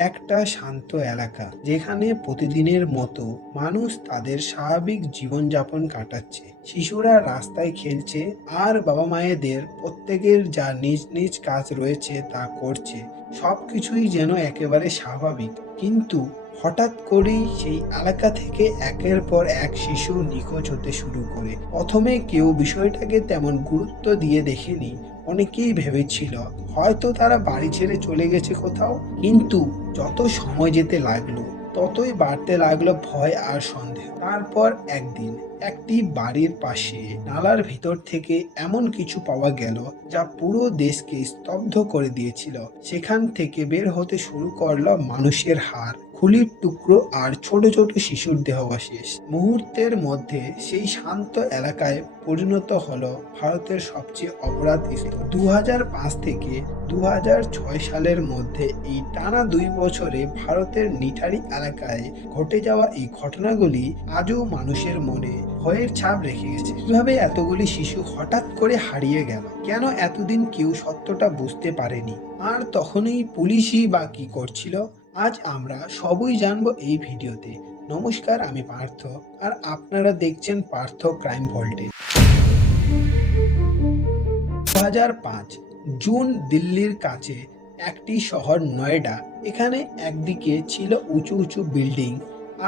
একটা শান্ত এলাকা যেখানে প্রতিদিনের মতো মানুষ তাদের স্বাভাবিক জীবনযাপন কাটাচ্ছে। শিশুরা রাস্তায় খেলছে আর বাবা মায়েদের প্রত্যেকের যা নিজ নিজ কাজ রয়েছে তা করছে। সবকিছুই যেন একেবারে স্বাভাবিক, কিন্তু হঠাৎ করেই সেই এলাকা থেকে একের পর এক শিশু নিখোঁজ হতে শুরু করে। প্রথমে কেউ বিষয়টাকে তেমন গুরুত্ব দিয়ে দেখেনি। অনেকেই ভেবেছিল হয়তো তারা বাড়ি ছেড়ে চলে গেছে কোথাও, কিন্তু যত সময় যেতে লাগলো ততই বাড়তে লাগলো ভয় আর সন্দেহ। তারপর একদিন একটি বাড়ির পাশে নালার ভিতর থেকে এমন কিছু পাওয়া গেল যা পুরো দেশকে স্তব্ধ করে দিয়েছিল। সেখান থেকে বের হতে শুরু করলো মানুষের হাড়, খুলির টুকরো আর ছোট ছোট শিশুর দেহাবশেষ। মুহূর্তের মধ্যে সেই শান্ত এলাকায় পরিণত হলো ভারতের সবচেয়ে অপরাধ স্থল। 2005 থেকে 2006 সালের মধ্যে এই টানা 2 বছরে ভারতের নিঠারী এলাকায় ঘটে যাওয়া এই ঘটনাগুলি আজও মানুষের মনে ভয়ের ছাপ রেখে গেছে। কিভাবে এতগুলি শিশু হঠাৎ করে হারিয়ে গেল, কেন এতদিন কেউ সত্যটা বুঝতে পারেনি, আর তখনই পুলিশই বা কি করছিল, আজ আমরা সবই জানবো এই ভিডিওতে। নমস্কার, আমি পার্থ আর আপনারা দেখছেন পার্থ ক্রাইম ভল্টে। 2005 জুন, দিল্লির কাছে একটি শহর নয়ডা। এখানে একদিকে ছিল উঁচু উঁচু বিল্ডিং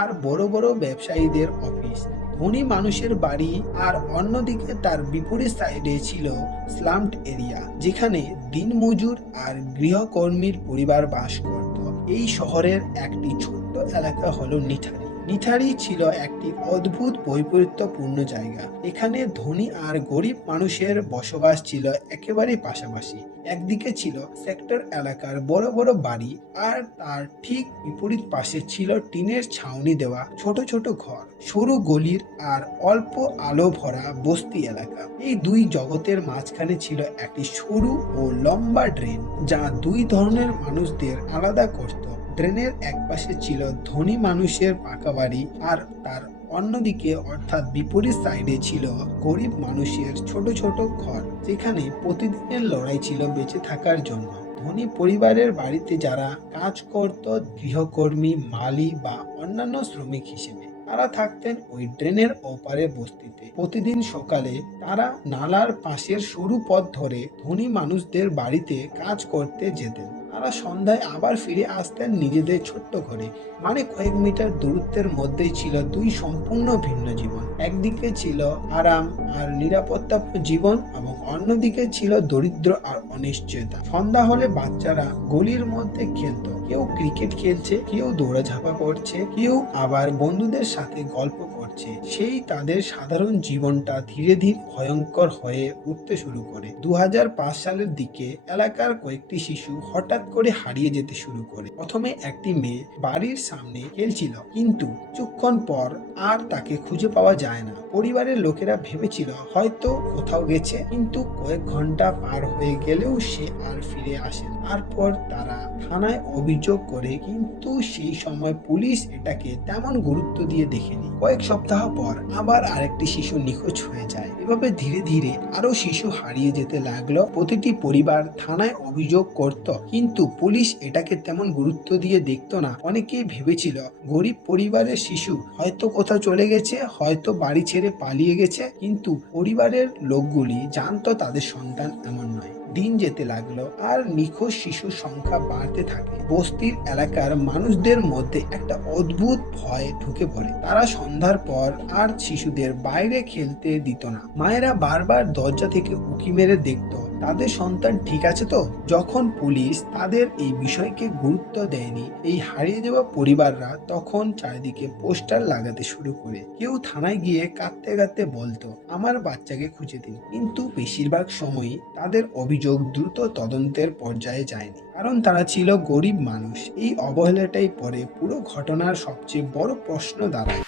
আর বড় বড় ব্যবসায়ীদের অফিস, ধনী মানুষের বাড়ি, আর অন্যদিকে তার বিপরীত সাইডে ছিল স্লামড এরিয়া, যেখানে দিনমজুর আর গৃহকর্মীর পরিবার বাস করত। এই শহরের একটি ছোট্ট এলাকা হলো নিঠারী। নিঠারী ছিল একটি অদ্ভুত বৈপরীত্যপূর্ণ জায়গা। এখানে ধনী আর গরিব মানুষের বসবাস ছিল একেবারে পাশাপাশি। একদিকে ছিল সেক্টর এলাকার বড় বড় বাড়ি, আর তার ঠিক বিপরীত পাশে ছিল টিনের ছাউনি দেওয়া ছোট ছোট ঘর, সরু গলির আর অল্প আলো ভরা বস্তি এলাকা। এই দুই জগতের মাঝখানে ছিল একটি সরু ও লম্বা ড্রেন, যা দুই ধরনের মানুষদের আলাদা করত। ড্রেনের এক পাশে ছিল ধনী মানুষের পাকা বাড়ি, আর তার অন্যদিকে অর্থাৎ বিপরীত সাইডে ছিল গরিব মানুষের ছোট ছোট ঘর, যেখানে প্রতিদিনের লড়াই ছিল বেঁচে থাকার জন্য। ধনী পরিবারের বাড়িতে যারা কাজ করত, গৃহকর্মী, মালি বা অন্যান্য শ্রমিক হিসেবে, তারা থাকতেন ওই ড্রেনের ওপারে বস্তিতে। প্রতিদিন সকালে তারা নালার পাশের সরু পথ ধরে ধনী মানুষদের বাড়িতে কাজ করতে যেতেন। তারা সন্ধ্যায় আবার ফিরে আসতেন নিজেদের ছোট্ট ঘরে। মানে কয়েক মিটার দূরত্বের মধ্যেই ছিল দুই সম্পূর্ণ ভিন্ন জীবন। একদিকে ছিল আরাম আর নিরাপত্তাপূর্ণ জীবন, এবং অন্যদিকে ছিল দরিদ্র আর অনিশ্চয়তা। সন্ধ্যা হলে বাচ্চারা গলির মধ্যে খেলতো, কেউ ক্রিকেট খেলছে, কেউ দৌড়াঝাঁপা করছে, কেউ আবার বন্ধুদের সাথে গল্প করছে। সেই তাদের সাধারণ জীবনটা ধীরে ধীরে ভয়ঙ্কর হয়ে উঠতে শুরু করে। 2005 সালের দিকে এলাকার কয়েকটি শিশু হঠাৎ করে হারিয়ে যেতে শুরু করে। প্রথমে একটি মেয়ে বাড়ির সামনে খেলছিল, কিন্তু কিছুক্ষণ পর আর তাকে খুঁজে পাওয়া যায় না। পরিবারের লোকেরা ভেবেছিল হয়তো কোথাও গেছে, কিন্তু কয়েক ঘন্টা পার হয়ে গেলেও সে আর ফিরে আসে না। তারপর তারা থানায় অভিযোগ করে, কিন্তু সেই সময় পুলিশ এটাকে তেমন গুরুত্ব দিয়ে দেখেনি। কয়েক সপ্তাহ পর আবার আরেকটি শিশু নিখোঁজ হয়ে যায়। এভাবে ধীরে ধীরে আরো শিশু হারিয়ে যেতে লাগলো। প্রতিটি পরিবার থানায় অভিযোগ করত, কিন্তু পুলিশ এটাকে তেমন গুরুত্ব দিয়ে দেখতো না। অনেকেই ভেবেছিল গরিব পরিবারের শিশু হয়তো কোথাও চলে গেছে, হয়তো বাড়ি ছেড়ে পালিয়ে গেছে, কিন্তু পরিবারের লোকগুলি জানতো তাদের সন্তান এমন নয়। দিন যেতে লাগলো আর নিখোঁজ শিশুর সংখ্যা বাড়তে থাকে। বস্তির এলাকার মানুষদের মধ্যে একটা অদ্ভুত ভয় ঢুকে পড়ে। তারা সন্ধ্যার পর আর শিশুদের বাইরে খেলতে দিত না। মায়েরা বারবার দরজা থেকে উঁকি মেরে দেখতো তাদের সন্তান ঠিক আছে তো। যখন পুলিশ তাদের এই বিষয়কে গুরুত্ব দেয়নি, এই হারিয়ে যাওয়া পরিবাররা তখন চারিদিকে পোস্টার লাগাতে শুরু করে। কেউ থানায় গিয়ে কাঁদতে কাঁদতে বলতো আমার বাচ্চাকে খুঁজে দিন, কিন্তু বেশিরভাগ সময়ই তাদের অভিযোগ দ্রুত তদন্তের পর্যায়ে যায়নি, কারণ তারা ছিল গরিব মানুষ। এই অবহেলাটাই পরে পুরো ঘটনার সবচেয়ে বড় প্রশ্ন দাঁড়ায়।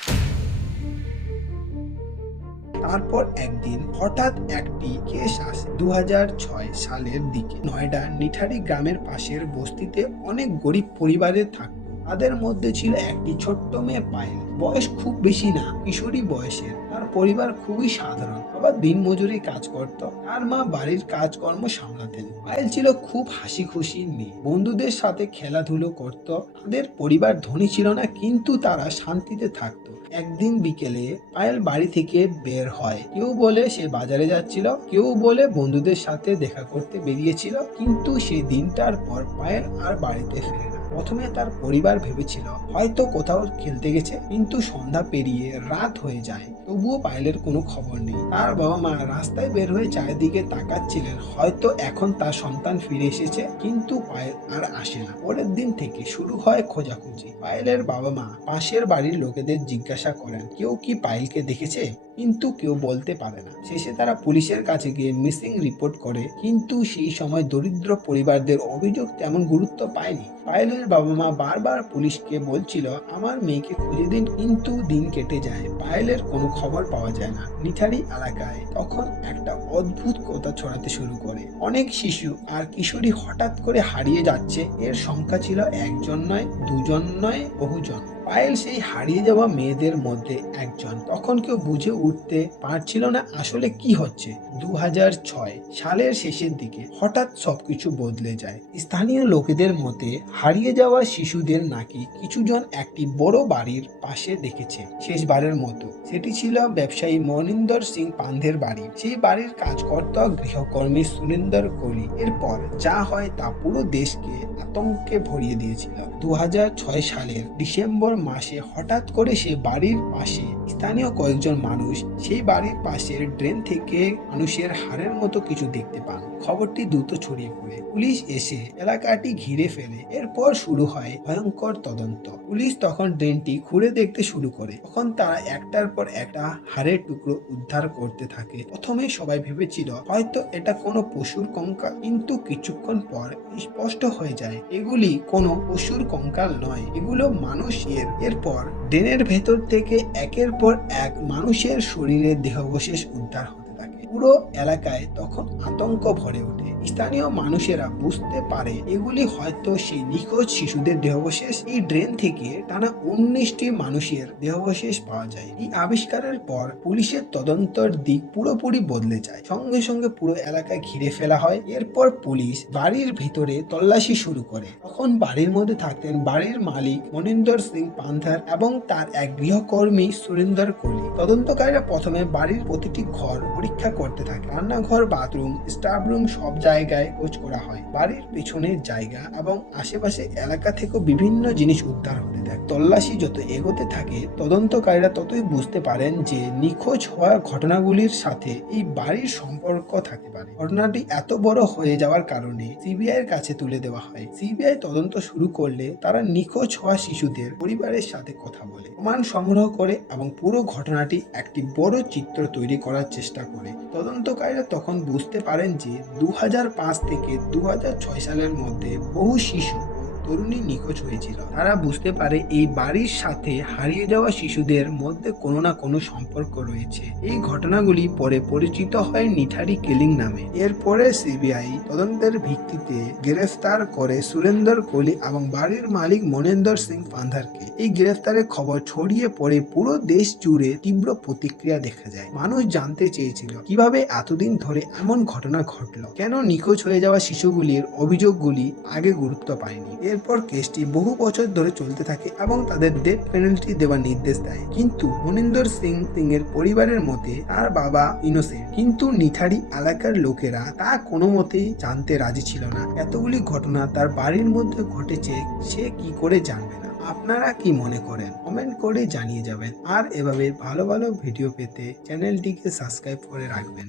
তারপর একদিন হঠাৎ একটি কেস আসে। 2006 সালের দিকে নয়ডা নিঠারী গ্রামের পাশের বস্তিতে অনেক গরিব পরিবারের থাকতো। তাদের মধ্যে ছিল একটি ছোট্ট মেয়ে পায়েল। বয়স খুব বেশি না, কিশোরী বয়সের। তার পরিবার খুবই সাধারণ। বাবা দিনমজুরি কাজ করত, আর মা বাড়ির কাজকর্ম সামলাতেন। পায়েল ছিল খুব হাসি খুশি মেয়ে, বন্ধুদের সাথে খেলাধুলো করত। তাদের পরিবার ধনী ছিল না, কিন্তু তারা শান্তিতে থাকতো। একদিন বিকেলে পায়েল বাড়ি থেকে বের হয়। কেউ বলে সে বাজারে যাচ্ছিল, কেউ বলে বন্ধুদের সাথে দেখা করতে বেরিয়েছিল। কিন্তু সেই দিনটার পর পায়েল আর বাড়িতে ফেরে না। প্রথমে তার পরিবার ভেবেছিল হয়তো কোথাও খেলতে গেছে, কিন্তু সন্ধ্যা পেরিয়ে রাত হয়ে যায়, তবুও পায়েলের কোনো খবর নেই। তার বাবা মা রাস্তায় বের হয়ে চারিদিকে তাকাচ্ছিলেন, হয়তো এখন তার সন্তান ফিরে এসেছে, কিন্তু পায়েল আর আসে না। পরের দিন থেকে শুরু হয় খোঁজাখুঁজি। পায়েলের বাবা মা পাশের বাড়ির লোকেদের জিজ্ঞাসা করেন কেউ কি পায়েলকে দেখেছে, কিন্তু কেউ বলতে পারে না। শেষে তারা পুলিশের কাছে গিয়ে মিসিং রিপোর্ট করে, কিন্তু সেই সময় দরিদ্র পরিবারদের অভিযোগ তেমন গুরুত্ব পায়নি। পায়েলের বাবা মা বারবার পুলিশকে বলছিল আমার মেয়েকে খুঁজে দিন, কিন্তু দিন কেটে যায়, পায়েলের কোনো খবর পাওয়া যায় না। নিঠারি এলাকায় তখন একটা অদ্ভুত কথা ছড়াতে শুরু করে, অনেক শিশু আর কিশোরী হঠাৎ করে হারিয়ে যাচ্ছে। এর সংখ্যা ছিল একজন নয়, দুজন নয়, বহুজন। পায়েল সেই হারিয়ে যাওয়া মেয়েদের মধ্যে একজন। তখন কেউ বুঝে উঠতে পারছিল না আসলে কি হচ্ছে। 2006 সালের শেষের দিকে হঠাৎ সবকিছু বদলে যায়। স্থানীয় লোকেদের মতে হারিয়ে যাওয়া শিশুদের নাকি কিছুজন একটি বড় বাড়ির পাশে দেখেছে শেষবারের মতো। সেটি ছিল ব্যবসায়ী মনিন্দর সিং পান্ধের বাড়ি। সেই বাড়ির কাজকর্তা গৃহকর্মী সুরেন্দর কোহলি। এরপর যা হয় তা পুরো দেশকে আতঙ্কে ভরিয়ে দিয়েছিল। 2006 সালের ডিসেম্বর মাসে হঠাৎ করে সে বাড়ির পাশে স্থানীয় কয়েকজন মানুষ সেই বাড়ির পাশের ড্রেন থেকে মানুষের হাড়ের মতো কিছু দেখতে পান। খবরটি দ্রুত ছড়িয়ে পড়ে, পুলিশ এসে এলাকাটি ঘিরে ফেলে। এরপর শুরু হয় ভয়ঙ্কর তদন্ত। পুলিশ তখন ড্রেনটি খুঁড়ে দেখতে শুরু করে। তখন তারা একটার পর একটা হাড়ের টুকরো উদ্ধার করতে থাকে। প্রথমে সবাই ভেবেছিল হয়তো এটা কোনো পশুর কঙ্কাল, কিন্তু কিছুক্ষণ পর স্পষ্ট হয়ে যায় এগুলি কোনো পশুর কঙ্কাল নয়, এগুলো মানুষের। এরপর ড্রেনের ভেতর থেকে একের পর এক মানুষের শরীরের দেহাবশেষ উদ্ধার হতে থাকে। পুরো এলাকায় তখন আতঙ্ক ভরে ওঠে। স্থানীয় মানুষেরা বুঝতে পারে এগুলি হয়তো সেই নিখোঁজ শিশুদের দেহাবশেষ। এই ড্রেন থেকে টানা 19টি মানুষের দেহাবশেষ পাওয়া যায়। এই আবিষ্কারের পর পুলিশের তদন্তের দিক পুরোপুরি বদলে যায়। সঙ্গে সঙ্গে পুরো এলাকায় ঘিরে ফেলা হয়। এরপর পুলিশ বাড়ির ভিতরে তল্লাশি শুরু করে। তখন বাড়ির মধ্যে থাকতেন বাড়ির মালিক মনিন্দর সিং পান্ধার এবং তার এক গৃহকর্মী সুরেন্দর কোহলি। তদন্তকারীরা প্রথমে বাড়ির প্রতিটি ঘর পরীক্ষা করতে থাকে। রান্নাঘর, বাথরুম, স্টাফ রুম সব জায়গায় খোঁজ করা হয়। বাড়ির পেছনের জায়গা এবং আশেপাশে এলাকা থেকেও বিভিন্ন জিনিস উদ্ধার হতে থাকে। তল্লাশি যত এগোতে থাকে তদন্তকারীরা ততই বুঝতে পারেন যে নিখোঁজ হওয়া ঘটনাগুলির সাথে এই বাড়ির সম্পর্ক থাকতে পারে। ঘটনাটি এত বড় হয়ে যাওয়ার কারণে সিবিআই এর কাছে তুলে দেওয়া হয়। সিবিআই তদন্ত শুরু করলে তারা নিখোঁজ হওয়া শিশুদের পরিবারের সাথে কথা বলে, প্রমাণ সংগ্রহ করে এবং পুরো ঘটনাটি একটি বড় চিত্র তৈরি করার চেষ্টা করে। তদন্তকারীরা তখন বুঝতে পারেন যে 2005 থেকে 2006 সালের মধ্যে বহু শিশু তরুণী নিখোঁজ হয়েছিল। তারা বুঝতে পারে এই বাড়ির সাথে হারিয়ে যাওয়া শিশুদের মধ্যে কোনো না কোনো সম্পর্ক রয়েছে। এই ঘটনাগুলি পরে পরিচিত হয় নিঠারি কিলিং নামে। এরপরে সিবিআই তদন্তের ভিত্তিতে গ্রেফতার করে সুরেন্দর কোহলি এবং বাড়ির মালিক মনিন্দর সিং পান্ধারকে। এই গ্রেফতারের খবর ছড়িয়ে পড়ে পুরো দেশ জুড়ে তীব্র প্রতিক্রিয়া দেখা যায়। মানুষ জানতে চেয়েছিল কিভাবে এতদিন ধরে এমন ঘটনা ঘটলো, কেন নিখোঁজ হয়ে যাওয়া শিশুগুলির অভিযোগগুলি আগে গুরুত্ব পায়নি। এরপর কেসটি বহু বছর ধরে চলতে থাকে এবং তাদের ডেথ পেনাল্টি দেওয়ার নির্দেশ দেয়। কিন্তু মনিন্দর সিং এর পরিবারের মতে তার বাবা ইনোসেন্ট, কিন্তু নিঠারি এলাকার লোকেরা তা কোনো মতেই জানতে রাজি ছিল না। এতগুলি ঘটনা তার বাড়ির মধ্যে ঘটেছে, সে কি করে জানবে না? আপনারা কি মনে করেন কমেন্ট করে জানিয়ে যাবেন। আর এভাবে ভালো ভালো ভিডিও পেতে চ্যানেলটিকে সাবস্ক্রাইব করে রাখবেন।